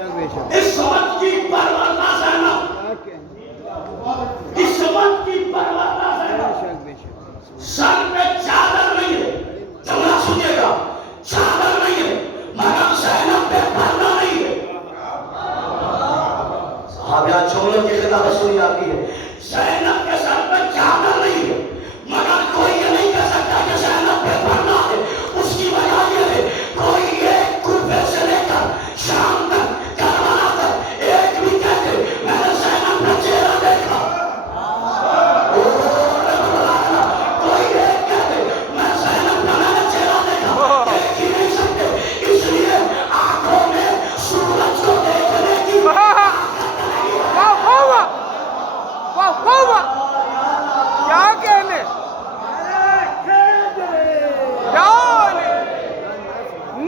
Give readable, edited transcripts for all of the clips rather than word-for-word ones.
اس وقت کی پروردہ زینب، اس وقت کی پروردہ زینب سر پہ چادر نہیں ہے، جملہ سنیے گا، چادر نہیں ہے مگر زینب پہ پردہ نہیں ہے۔ صحابیہ جملوں کی خطاب سنی آتی ہے، زینب کے سر پہ چادر نہیں ہے مگر کوئی یہ نہیں کہہ سکتا کہ زینب پہ پردہ ہے۔ اس کی وجہ یہ ہے کوئی ایک کوفے سے لے کر شام تک کربلا تک ایک بھی کہتے میں نے زینب کا چہرہ دیکھا، کوئی ایک کہتے میں زینب کا میں نے چہرہ دیکھا، دیکھ ہی نہیں سکتے، اس لیے آنکھوں میں سورج کو دیکھنے کی کیا کہنے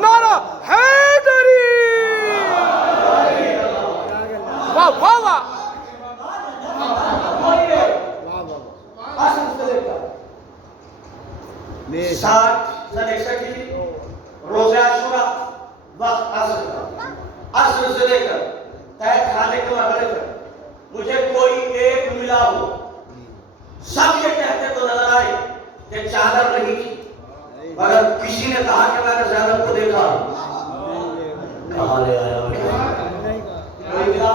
نعرہ حیدری، واہ واہ واہ، ساٹھ سن 61 روزہ عاشورہ وقت عصر کا، عصر سے لے کر تحت کھانے کے مرحلے تک مجھے کوئی ایک ملا ہو سب یہ کہتے تو نظر آئے کہ چادر نہیں تھی، مگر کسی نے کہا کہ میں نے زینب کو دیکھا، کہاں لے آیا کوئی ملا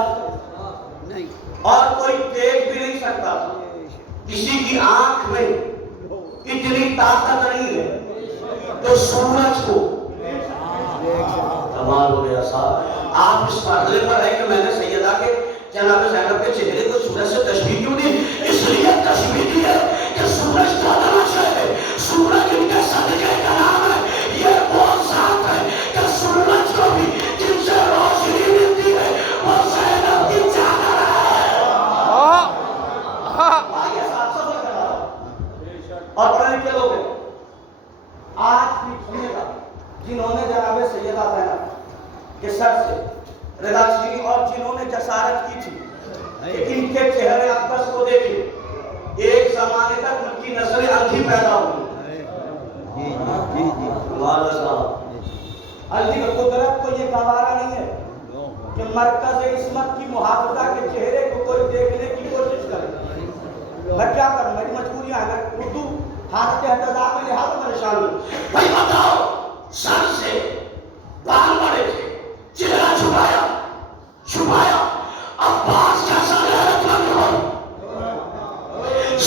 اور کوئی دیکھ بھی نہیں سکتا، کسی کی آنکھ میں اتنی طاقت نہیں ہے تو سورج کو کمال ہو گیا صاحب۔ آپ اس مرحلے پر ہے کہ میں نے سیدہ کے جناب زینب کے چہرے کو سورج سے تشبیہ کیوں دی؟ اس لیے تشبیہ دی ہے کہ سورج کا تماشا ہے، سورج ان کے صدقے کا نام ہے، یہ وہ ذات ہے کہ سورج کو بھی جن سے روشنی ملتی ہے وہ زینب کی چادر ہے۔ آئیے ساتھ سفر کر رہا اور پڑھنے کے لوگ ہیں آج بھی سنیے گا جنہوں نے جناب سیدہ زینب کے سر سے رضا چینی اور جنہوں نے جسارت کی تھی کہ ان کے چہرے اقدس کو دیکھیں، ایک زمانے تک ان کی نسلیں اندھی پیدا ہوئی۔ الدی کا قدرت کو یہ گوارا نہیں ہے کہ مرکز عصمت کی محافظہ کے چہرے کو کوئی دیکھنے کی کوشش کرے۔ میں کیا کروں، میری مجبوریاں ہیں، میں اردو حالت احتضاب میں لحاظ پریشان ہوں۔ بھائی بتاؤ، سر سے بال بڑے تھے، چہرہ چھپایا چھپایا، عباس جیسا غیرت مند ہو،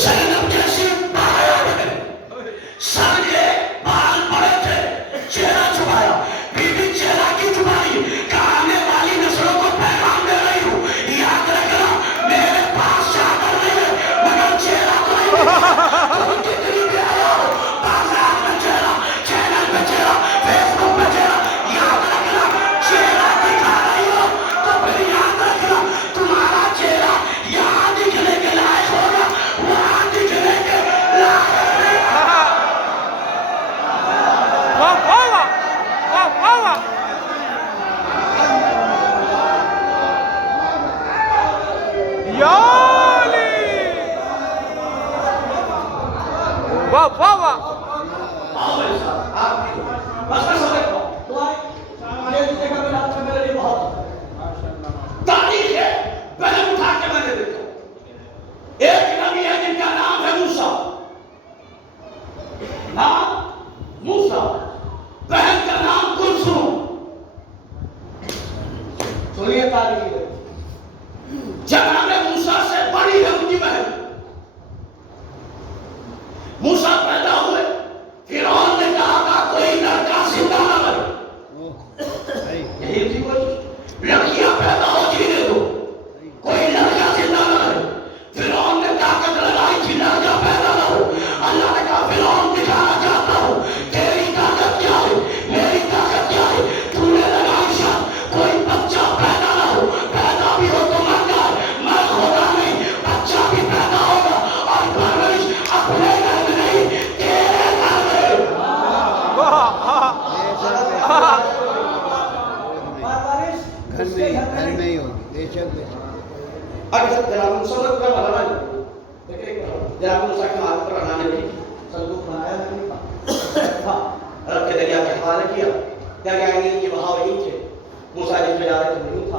زینب جیسی بغیر ہے، سر کے بال بڑے تھے، چہرہ چھپایا، بی بی چہرہ کی چھپائی، آنے والی نسلوں کو پیغام دے رہی ہوں، یاد رکھنا میرے پاس چادر نہیں ہے مگر چہرہ کوئی نہیں، کتنی بھی آیا ہو، بازار میں چہرہ، چینل پہ چہرہ، فیس بک پہ چہرہ، یاد رکھنا چہرہ دکھا رہی ہو تو پھر یاد رکھنا تمہارا چہرہ یہاں دکھنے کے لائق ہوگا، وہاں دکھنے کے لائق نہیں ہوگا۔ واہ واہ واہ واہ واہ، یا علی، واہ واہ واہ، تاریخ ہے پہلے اٹھا کے میں نے دیکھا، ایک نبی ہے جن کا نام ہے موسیٰ، نام موسیٰ، بہن کا نام کلثوم۔ سنیے تاریخ ہے، جناب موسیٰ سے بڑی ہے ان کی بہن۔ موسیٰ پیدا ہوئے، فرعون نے کہا تھا کوئی لڑکا زندہ نہ رہے، یہی تھی کوشش، لڑکیاں پیدا ہو جینے دو، کوئی لڑکا زندہ نہ رہے۔ فرعون نے طاقت لگائی تھی لڑکا پیدا نہ ہو، اللہ نے کہا فرعون دکھانا چاہتا ہوں تیری طاقت کیا ہے، میری طاقت کیا ہے، تو نے لگائی شرط کوئی بچہ پیدا نہ ہو، پیدا بھی ہو تو مر جائے، میں خدا نہیں، بچہ بھی پیدا ہوگا اور پرورش اپنے گھر میں نہیں تیرے گھر میں۔ گھر میں ہی ہوگی، بے شک بے شک۔ اگر جناب موسیٰ نے پورا بھلا جناب موسیٰ کی مالک پر اڑانے کی صندوق بنایا نہیں تھا، رب کے دریا کے حوالے کیا، دریا نیل کے بہاؤ نہیں تھے، موسیٰ جس میں جا رہے تھے نہیں تھا،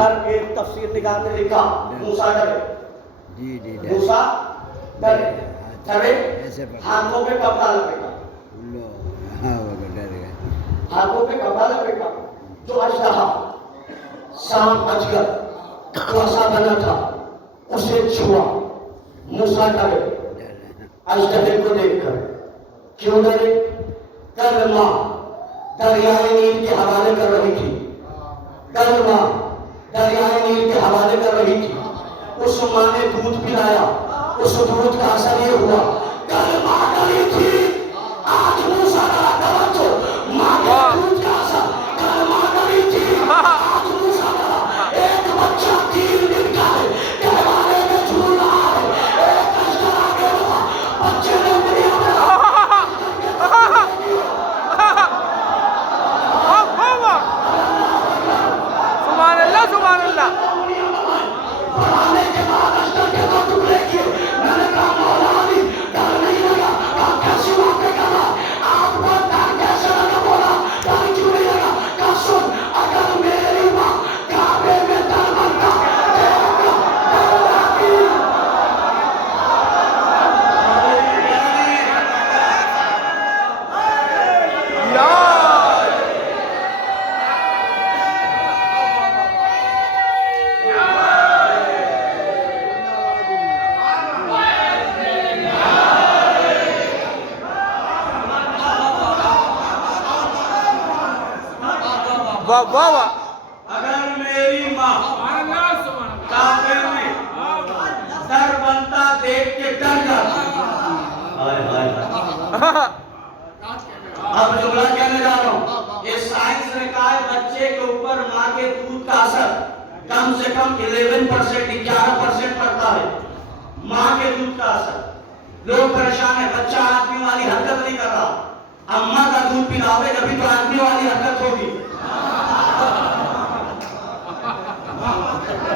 ہر ایک تفسیر نگاہ میں لکھا موسیٰ ڈرے، جی جی موسیٰ ڈرے، ڈرے، ایسے پڑھ ہاتھوں پہ کپڑا لپیٹا، ہاں وہ ڈر گئے. ہاتھوں پہ کپڑا لپیٹا. جو اژدہا سام اجگر جو ایسا بنا تھا اسے چھوا. موسیٰ ڈرے اژدہے کو دیکھ کر. کیوں ڈرے؟ کل ماں دریائے نیل کے حوالے کر رہی تھی، کل ماں دریائے نیل کے حوالے کر رہی تھی. اس ماں نے دودھ پلایا، اس دودھ کا اثر یہ ہوا. کل ماں ڈری تھی، آج موسیٰ ڈرا. توجہ، ماں کے دودھ کا اثر. کل ماں ڈری تھی، آج موسیٰ ڈرا. ایک بچہ 3 دن کا ہے، کہوانے میں جھول رہا ہے. ایک اژدہا کے ہوا، بچے نے انگلیاں میں سبحان اللہ سبحان اللہ. بڑھانے کے بعد اژدہا کے 2 ٹکڑے کیے. میں نے کہا مولا علی ڈر نہیں لگا؟ کہا کیسی واقع کرا؟ آپ کو ڈر کیسے لگا؟ بولا ڈر کیوں نہیں لگا؟ کہا سن، اگر میری ماں کعبے میں ڈر بنتا واہ واہ واہ. اگر میری ماں کعبے میں ڈر بنتا دیکھ کے ڈر جاتی. اب جملہ کہنے جا رہا ہوں. یہ سائنس نے کہا ہے بچے کے اوپر ماں کے دودھ کا اثر کم سے کم 11% 11% پڑتا ہے. ماں کے دودھ کا اثر. لوگ پریشان ہیں، بچہ آدمی والی حرکت نہیں کر رہا. اماں کا دودھ پلاوے جبھی تو آدمی والی حرکت ہوگی.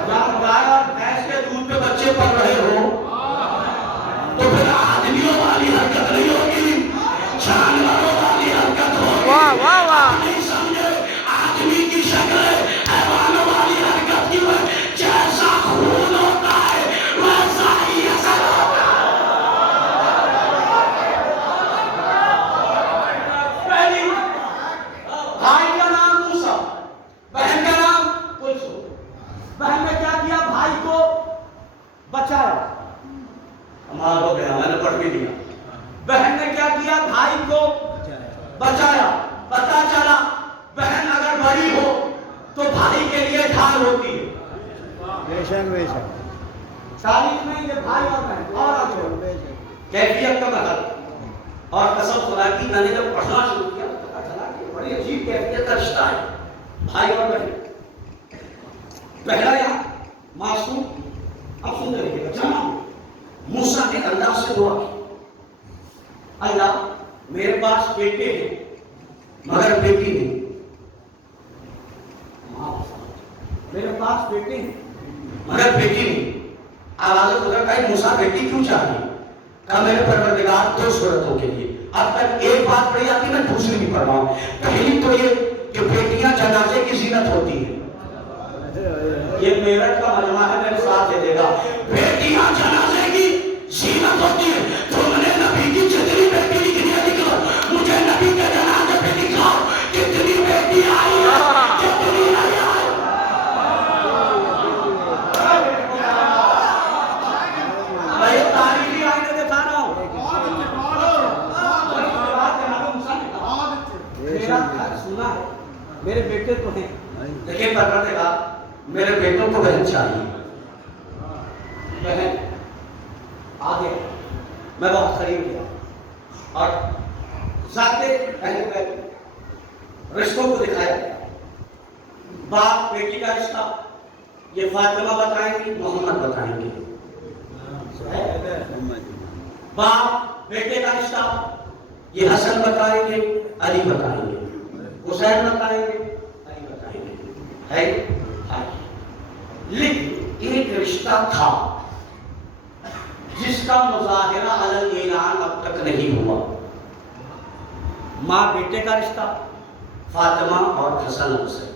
جب گائے اور بھینس کے دودھ پہ بچے پڑھ رہے ہو تو پھر آدمیوں والی حرکت نہیں ہوگی، جانوروں والی حرکت ہوگی. واہ واہ واہ. نہیں سمجھے؟ آدمی کی شکل حیوانوں والی حرکت کی ہے. جیسا خون ہوتا ہے ویسا ہی اثر ہوتا ہے. پہلی بھائی کا نام موسیٰ، بہن کا نام کلثوم. بہن نے کیا کیا؟ بھائی کو بچایا. ہمارا ہو گیا، میں نے پڑھ بھی دیا. بہن نے کیا کیا؟ بھائی کو بچایا. پتا چلا بہن اگر بڑی ہو تو بھائی کے لیے ڈھال ہوتی ہے. بے شک بے شک. تاریخ میں یہ بھائی اور بہن اور آگے کیفیت کا مطلب. اور قسم خدا کی میں نے جب پڑھنا شروع کیا تو پتا چلا کہ بڑی عجیب کیفیت کا رشتہ ہے بھائی اور بہن. پہلا یہاں معصوم. اب سن رہے جمع موسیٰ نے اللہ سے دعا کی. اللہ میرے پاس بیٹے ہیں مگر بیٹی نہیں. میرے پاس بیٹے ہیں مگر بیٹی نہیں. آواز خدا کا موسیٰ بیٹی کیوں چاہیے؟ کہا میرے پروردگار 2 صورتوں کے لیے. اب تک ایک بات پڑھی آتی میں دوسری بھی پڑھ رہا ہوں. پہلی تو یہ کہ بیٹیاں جنازے کی زینت ہوتی ہیں. یہ میرٹ کا مجمع ہے، میرے ساتھ دے دے گا. بیٹیاں جنازے کی زینت ہوتی ہے. تم نے نبی کی جتنی بیٹی لکھنی ہے لکھ لو. مجھے نبی کے جنازے پہ دکھاؤ کتنی بیٹی آئی ہے کتنی نہیں آئی. میں یہ تاریخی آئینے دکھا رہا ہوں. میرا گھر سنا ہے، میرے بیٹے تو ہیں لیکن پروردگار میرے بیٹوں کو بہن چاہیے. بہن آگے میں بہت قریب گیا اور ذاتے رشتوں کو دکھایا. باپ بیٹی کا رشتہ یہ فاطمہ بتائیں گی، محمد بتائیں گے. باپ بیٹے کا رشتہ یہ حسن بتائیں گے، علی بتائیں گے. حسین بتائیں گے، علی بتائیں گے. ہے لیکن ایک رشتہ تھا جس کا مظاہرہ علی اعلان اب تک نہیں ہوا. ماں بیٹے کا رشتہ، فاطمہ اور حسن حسین.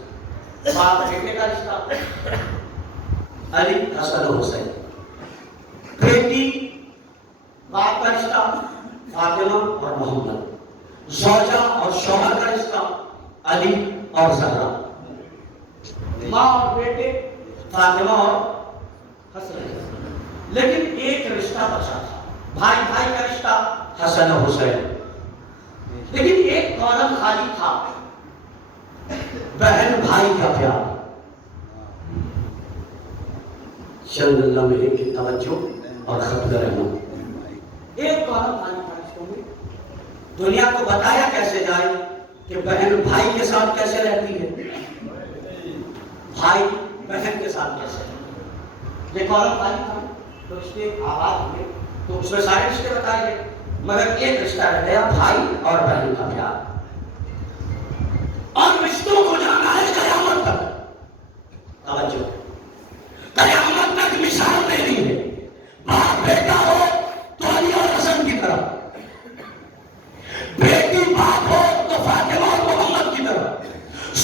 باپ بیٹے کا رشتہ علی حسن و حسین، بیٹی باپ کا رشتہ فاطمہ اور محمد، زوجہ اور شوہر کا رشتہ علی اور زہرا، ماں اور بیٹے فاطمہ اور حسن۔ لیکن ایک رشتہ بچا تھا، بھائی بھائی کا رشتہ حسن و حسین، لیکن ایک کالم خالی تھا، بہن بھائی کا پیار۔ چند لمحے کی توجہ اور خط رہنا، ایک کالم خالی تھا رشتوں میں۔ دنیا کو بتایا کیسے جائے کہ بہن بھائی کے ساتھ کیسے رہتی ہے، بھائی بہن کے ساتھ کیسے رہتی ہے۔ یہ کالم خالی تھا تو اس کے آباد ہوئے تو اس میں سارے رشتے بتائے گئے، مگر ایک رشتہ رہ گیا، بھائی اور بہن کا پیار۔ اور رشتوں کو جانا ہے قیامت تک، توجہ، قیامت تک مثال دینی ہے۔ باپ بیٹا ہو تو علی اور حسن کی طرح، بیٹی باپ ہو تو فاطمہ اور محمد کی طرح،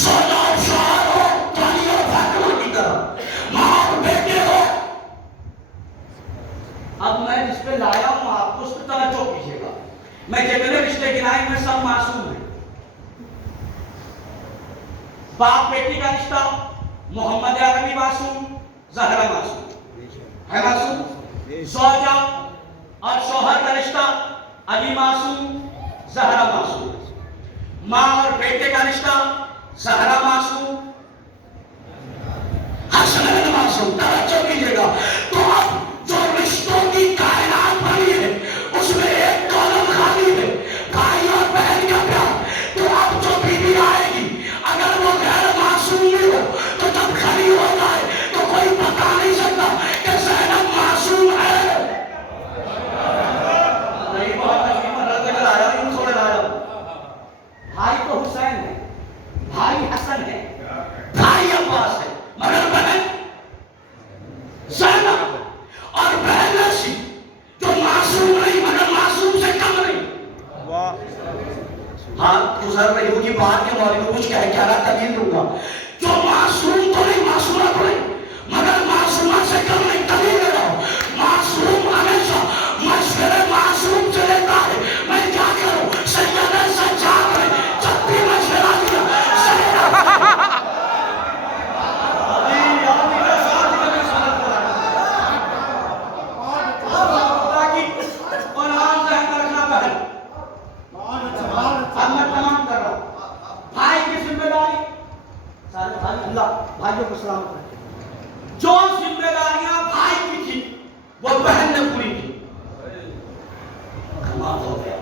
زوجہ اور شوہر ہو تو علی اور فاطمہ کی طرح، ماں اور بیٹے ہو۔ اب میں جس پہ لایا ہوں آپ کو اس پہ توجہ کیجیے گا، میں جتنے رشتے گنائے میں سب معصوم ہیں۔ باپ بیٹی کا رشتہ محمد عربی معصوم، زہرا معصوم ہے، معصوم۔ زوجہ اور شوہر کا رشتہ علی معصوم، زہرا معصوم۔ ماں اور بیٹے کا رشتہ زہرا معصوم، حسنین معصوم۔ توجہ کیجیے گا، تو اب جو رشتوں کی کائنات بنی ہے اس میں ایک کالم خالی ہے، بھائی اور بہن کا پیار۔ تو اب جو بیوی آئے گی اگر وہ غیر معصوم ہو تو جب کھڑی ہو جائے تو کوئی بتا نہیں سکتا کہ زینب معصوم ہے۔ نہیں، بہت عجیب مرد لے کر آیا، یوں تھوڑے لایا۔ بھائی تو حسین ہے، بھائی حسن ہے، بھائی عباس ہے، مگر بہن زینب، اور بہن ایسی جو معصوم نہیں مگر معصوم سے کم نہیں۔ ہاں گزر رہی ہوگی بات کے مولوی کو کچھ کہہ کیا رہا تبین دوں گا، جو معصوم تو نہیں معصومہ تو نہیں مگر معصومہ سے کم نہیں، تبین دے رہا ہوں۔ معصوم ہمیشہ مشورے معصوم سے لیتا ہے، میں کیا کروں، سید سجاد ہے، جب بھی مشورہ دیا بھائیوں کو سلامت رکھے۔ جو ذمہ داریاں بھائی کی تھی وہ بہن نے پوری کی، کمال ہو گیا۔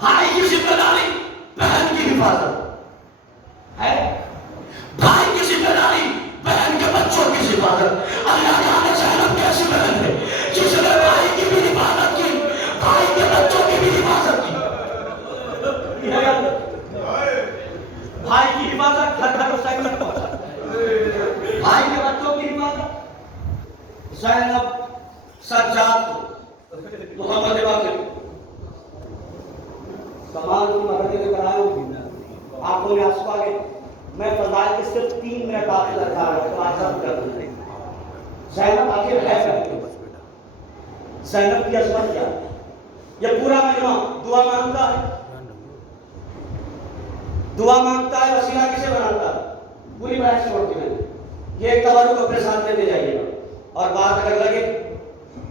بھائی کی ذمہ داری بہن کی حفاظت ہے، بھائی کی ذمہ داری بہن کے بچوں کی حفاظت۔ اللہ جانے زینب کیسی بہن ہے جس نے بھائی کی بھی حفاظت کی، بھائی کے بچوں کی بھی حفاظت کی۔ بھائی کی حفاظت گھر گھر حسین تک پہنچا، بھائی کے بچوں کی حفاظت زینب سجاد کو، محمد باقر کمال کی مدد لے کر آئے ہوں، آنکھوں میں آنسو آ گئے۔ میں فضائل کے صرف 3 منٹ آپ سے لگا رہا ہوں، آزاد کر دوں۔ زینب آخر ہے بہن، زینب کی عظمت کیا ہے؟ یہ پورا مجمع دعا مانگتا ہے، دعا مانگتا ہے، وسیلہ کسے بناتا ہے؟ پوری بحث چھوڑ کے میں یہ ایک تبرک اپنے ساتھ لیتے جائیے گا، اور بات اگر لگے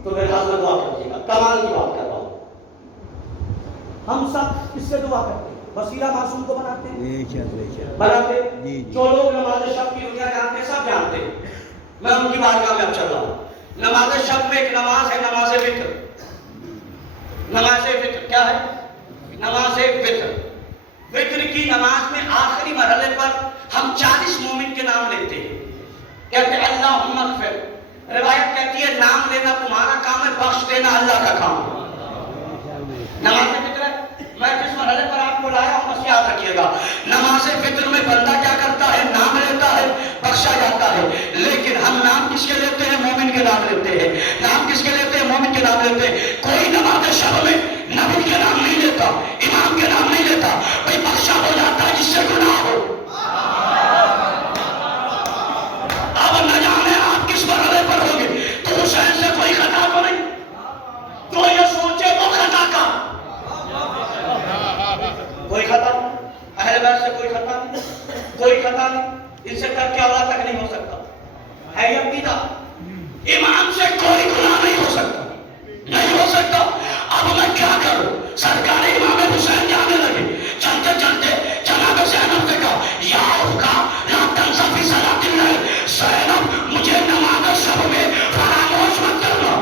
تو میرے خاص میں دعا کریے گا۔ کمال کی بات کر رہا ہوں، ہم سب اس سے دعا کرتے ہیں، وسیلہ معصوم کو بناتے ہیں، بناتے ہیں۔ جو لوگ نماز شب کی دنیا جانتے ہیں سب جانتے ہیں، میں ان کی بارگاہ میں اب چل رہا ہوں۔ نماز شب میں ایک نماز ہے، نماز وتر۔ نماز وتر کیا ہے؟ نماز وتر۔ وتر کی نماز میں آخری مرحلے پر ہم 40 مومن کے نام لیتے ہیں، کہتے ہیں اللہم اغفر۔ روایت کہتی ہے نام لینا تمہارا کام ہے، بخش دینا اللہ کا کام ہے۔ نماز فطر ہے، میں جس مرحلے پر آپ کو لایا ہوں بس یاد رکھیے گا، نماز فطر میں بندہ کیا کرتا ہے؟ نام لیتا ہے، بخشا جاتا ہے۔ لیکن ہم نام کس کے لیتے ہیں؟ مومن کے نام لیتے ہیں۔ نام کس کے لیتے ہیں؟ مومن کے نام لیتے ہیں۔ کوئی نماز شب میں نبی کے نام نہیں لیتا، امام کے نام نہیں لیتا، بھئی بخشا ہو جاتا ہے جس سے گناہ ہو۔ کوئی خطا نہیں، ان سے کر کے اللہ تک نہیں ہو سکتا ہے یہ عقیدہ۔ امام سے کوئی گناہ نہیں ہو سکتا، نہیں ہو سکتا۔ اب میں کیا کروں؟ سرکار امام حسین جانے لگے، چلتے چلتے جناب زینب نے کہا یا اخا لا تنسا فی صلاۃ اللیل، زینب مجھے نماز شب میں فراموش مت کرنا۔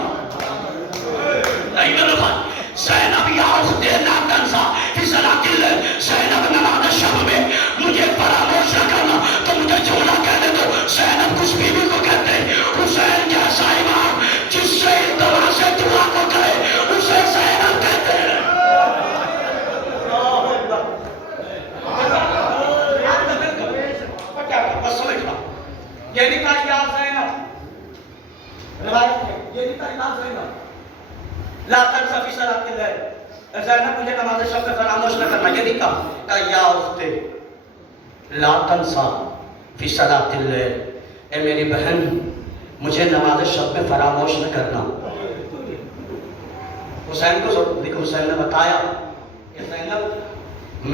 نہیں میرے بھائی، زینب یا اخت لا تنسا فی صلاۃ اللیل، زینب نماز شب میں مجھے فراموش نہ کرنا۔ تو مجھے جھولا کہنے دو، زینب کچھ بیوی کو کہتے ہیں حسین جیسا امام جس سے اتباع سے دعا کو کرے اسے زینب کہتے ہیں۔ بس سمجھ لو، یہ نہیں کہا یا زینب، روایت ہے یہ نہیں کہا یا زینب لا تنسا فی صلاۃ اللیل، زینب مجھے نماز شب میں فراموش نہ کرنا، یہ نہیں کہا یا اخت لا تنسا فی صلاۃ اللیل، اے میری بہن مجھے نماز شب میں فراموش نہ کرنا۔ حسین کو ضرورت دیکھو، حسین نے بتایا کہ زینب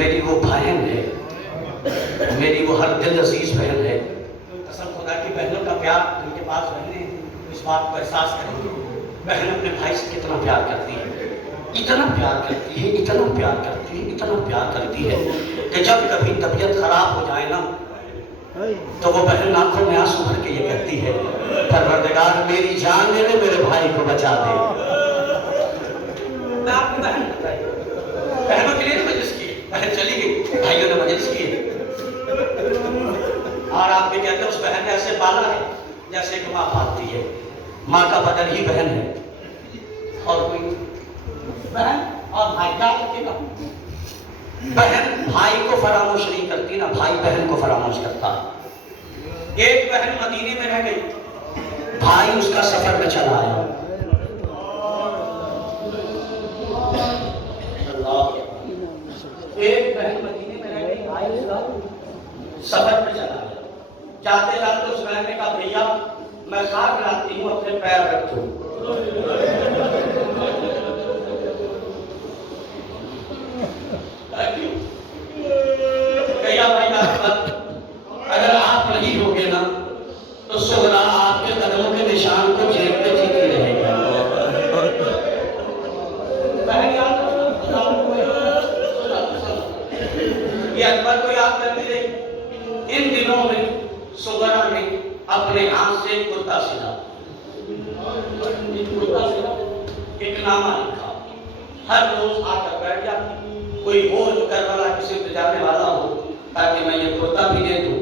میری وہ بہن ہے، میری وہ ہر دل عزیز بہن ہے۔ قسم خدا کی بہنوں کا پیار جن کے پاس بہنیں اس بات کو احساس کریں گے، بہن اپنے بھائی سے کتنا پیار کرتی ہے، اتنا پیار کرتی ہے، اتنا پیار کرتی ہے، اتنا پیار کرتی ہے کہ جب کبھی طبیعت خراب ہو جائے نا تو وہ بہن آنکھوں میں آنسو بھر کے یہ کہتی ہے پروردگار میری جان لے لے میرے بھائی کو بچا دے۔ میں آپ کو بہن بتائی، بہنوں کے لیے مجلس کی، بہن چلی گئی، بھائیوں نے مجلس کی، اور آپ بھی کہتے ہیں اس بہن نے ایسے پالا ہے جیسے ایک ماں پالتی ہے، ماں کا بدل ہی بہن ہے۔ اور کوئی بہن اور بھائی کیا کرتے گا؟ بہن بھائی کو فراموش نہیں کرتی نا، بھائی بہن کو فراموش کرتا ہے۔ ایک بہن مدینے میں رہ گئی، بھائی اس کا سفر میں چلا آیا، ایک بہن مدینے میں رہ گئی، بھائی اس کا سفر میں چلا آیا، جاتے جاتے اس بہن نے کہا بھیا میں خاک لاتی ہوں اپنے پیر رکھ دو۔ اگر آپ نہیں ہوگے نا تو سغرا آپ کے قدموں کے نشان کو جیب پہ جیتی رہے گا۔ یہ اکبر کو یاد کرتی رہی، ان دنوں میں سغرا نے اپنے ہاتھ سے کرتا سلا، ایک نامہ لکھا، ہر روز آ کر بیٹھ جاتی، کوئی ہو جو کربلا کسی پہ جانے والا ہو تاکہ میں یہ کرتا بھی دے دوں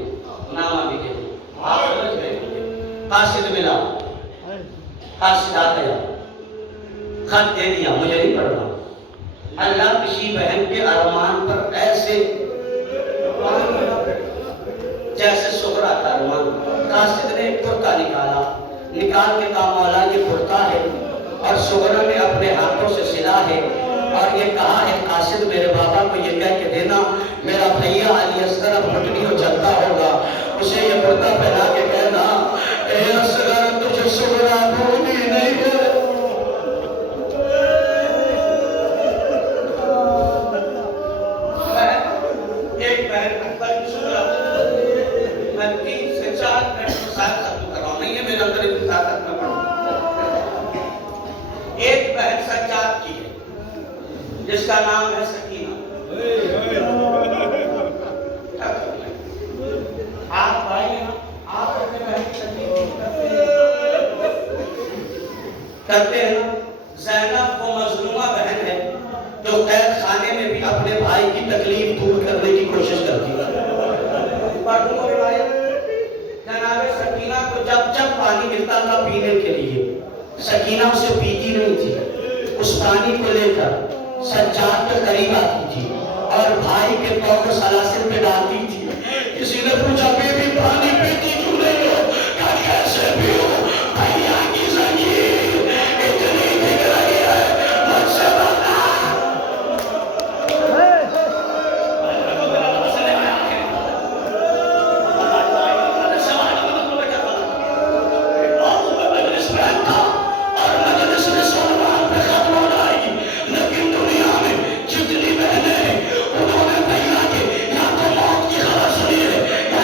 نامہ بھی دے دوں۔ آپ سمجھ گئے، قاصد ملا، قاصد آ گیا، خط دے دیا، مجھے نہیں پڑھنا۔ اللہ کسی بہن کے ارمان پر ایسے جیسے سغرا کا ارمان، قاصد نے کرتا نکالا، نکال کے کہا مولا یہ کرتا ہے اور سغرا نے اپنے ہاتھوں سے سلا ہے اور یہ کہا ہے قاصد میرے بابا کو یہ کہہ کے دینا میرا بھیا علی اصغر اب گھٹنی ہو چلتا ہوگا، اسے یہ کرتا پہنا کے کہنا اے اصغر تجھے سغرا بھولی نہیں ہے۔ ایک بہن اکبر کی سغرا، میں 3 سے 4 منٹ میں ساتھ ختم کر رہا ہوں، نہیں ہے میرے اندر اتنی طاقت میں پڑھوں۔ ایک بہن سجاد کی ہے جس کا نام ہے سکینہ۔ آپ بھائی ہیں، آپ اپنے بہن کی تکلیف کرتے ہیں نا۔ زینب وہ مظلومہ بہن ہے جو قید خانے میں بھی اپنے بھائی کی تکلیف دور کرنے کی کوشش کرتی ہے۔ پڑھوں کو روایت، جناب سکینہ کو جب جب پانی ملتا تھا پینے کے لیے سکینہ اسے پیتی نہیں تھی، اس پانی کو لے کر سجاد کے قریب آتی تھی اور بھائی کے پاؤں کو سلاسل پہ ڈالتی تھی۔ کسی نے پوچھا بیٹی پانی پیتی کیوں نہیں ہو؟ کہا کیسے پیو، بھیا کی زنجیر اتنی دکھ رہی ہے مجھ سے بتا۔ جتنی بہنیں انہوں نے بھیا کی یا تو موت کی خبر سنی ہے یا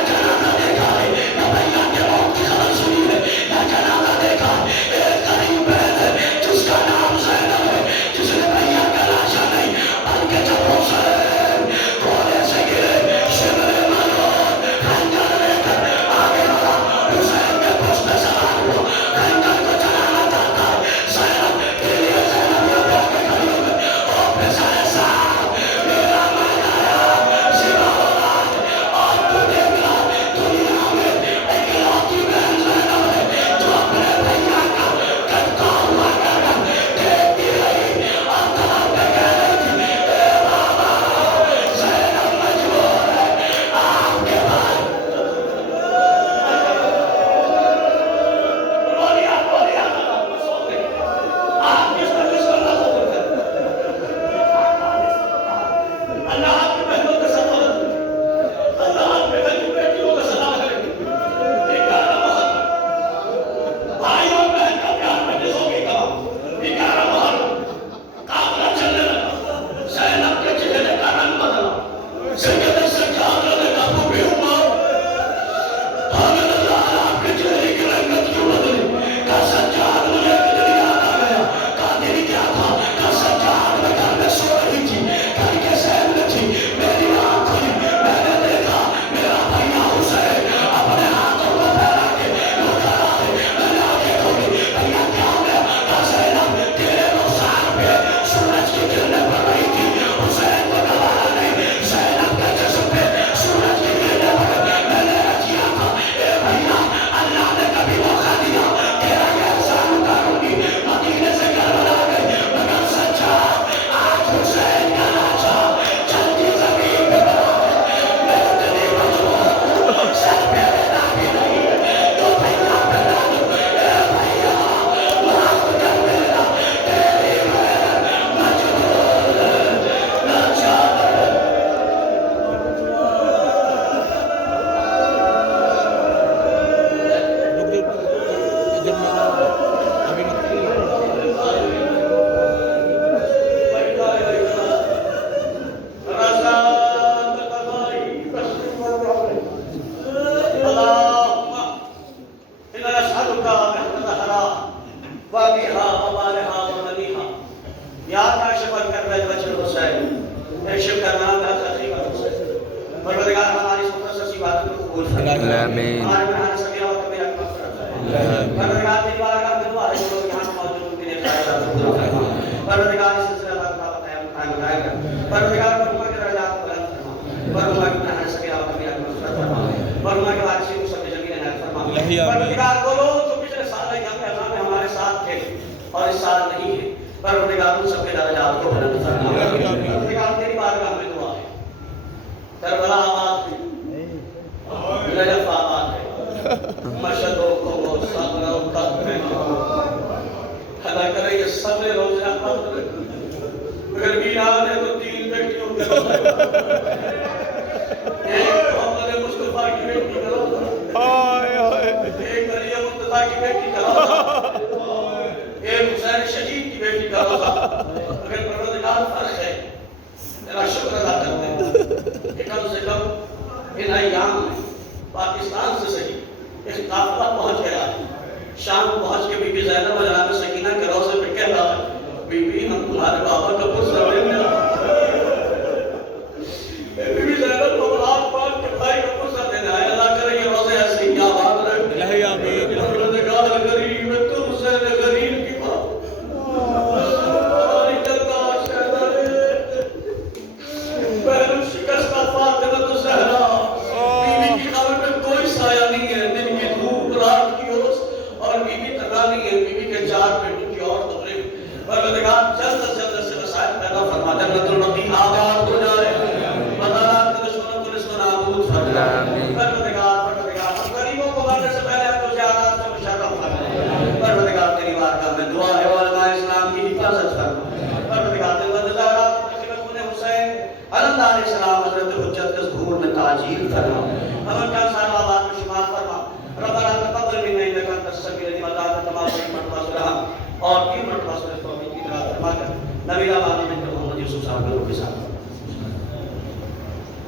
شفا کر رہے بچے حسین ایک شب کرنا کا تقریبا حسین پروردگار ہماری مقدس سی باتوں کو قبول فرما آمین ہمارے بہان سگیرہ وقت میرا مغفرت ہے پروردگار تیری بارگاہ میں دعا ہے جو یہاں موجود بھی نہیں خواہشات پروردگار اس سلسلہ اللہ کا قائم بنائے گا پروردگار فرما کے درجات کو بلند فرما پروردگار کے بہان سگیرہ وقت میرا مغفرت فرما پروردگار کے وارثی کو سب جمیل عنایت فرما پروردگار وہ لوگ جو پچھلے سال یہاں پہ اذان میں ہمارے ساتھ تھے اور اس سال نہیں ہے پروردگار ان سب کے درجات کو بلند فرما پروردگار تیری بارگاہ میں دعا ہے کربلا آباد ہے نجف آباد ہے مشہد و قوم و صبر و قدر ہے خدا کرے یہ صبر روز احمد اگر بیران ہے تو 3 بیٹیوں کے روز ایک محمد مصطفیٰ کی بیٹی کا روز ایک مریم مصطفیٰ کی بیٹی کا روز ایک حسین شہید کی بیٹی کا روز اگر پروردگار فرق ہے تیرا شکر ادا کرتے ہیں کہ کم سے کم ان ایام میں پاکستان سے صحیح ایک قافلہ پہنچ گیا شام پہنچ کے بی بی زینب و جناب سکینہ کے روضے پہ کہہ رہا ہے بی بی ہم تمہارے بابا کا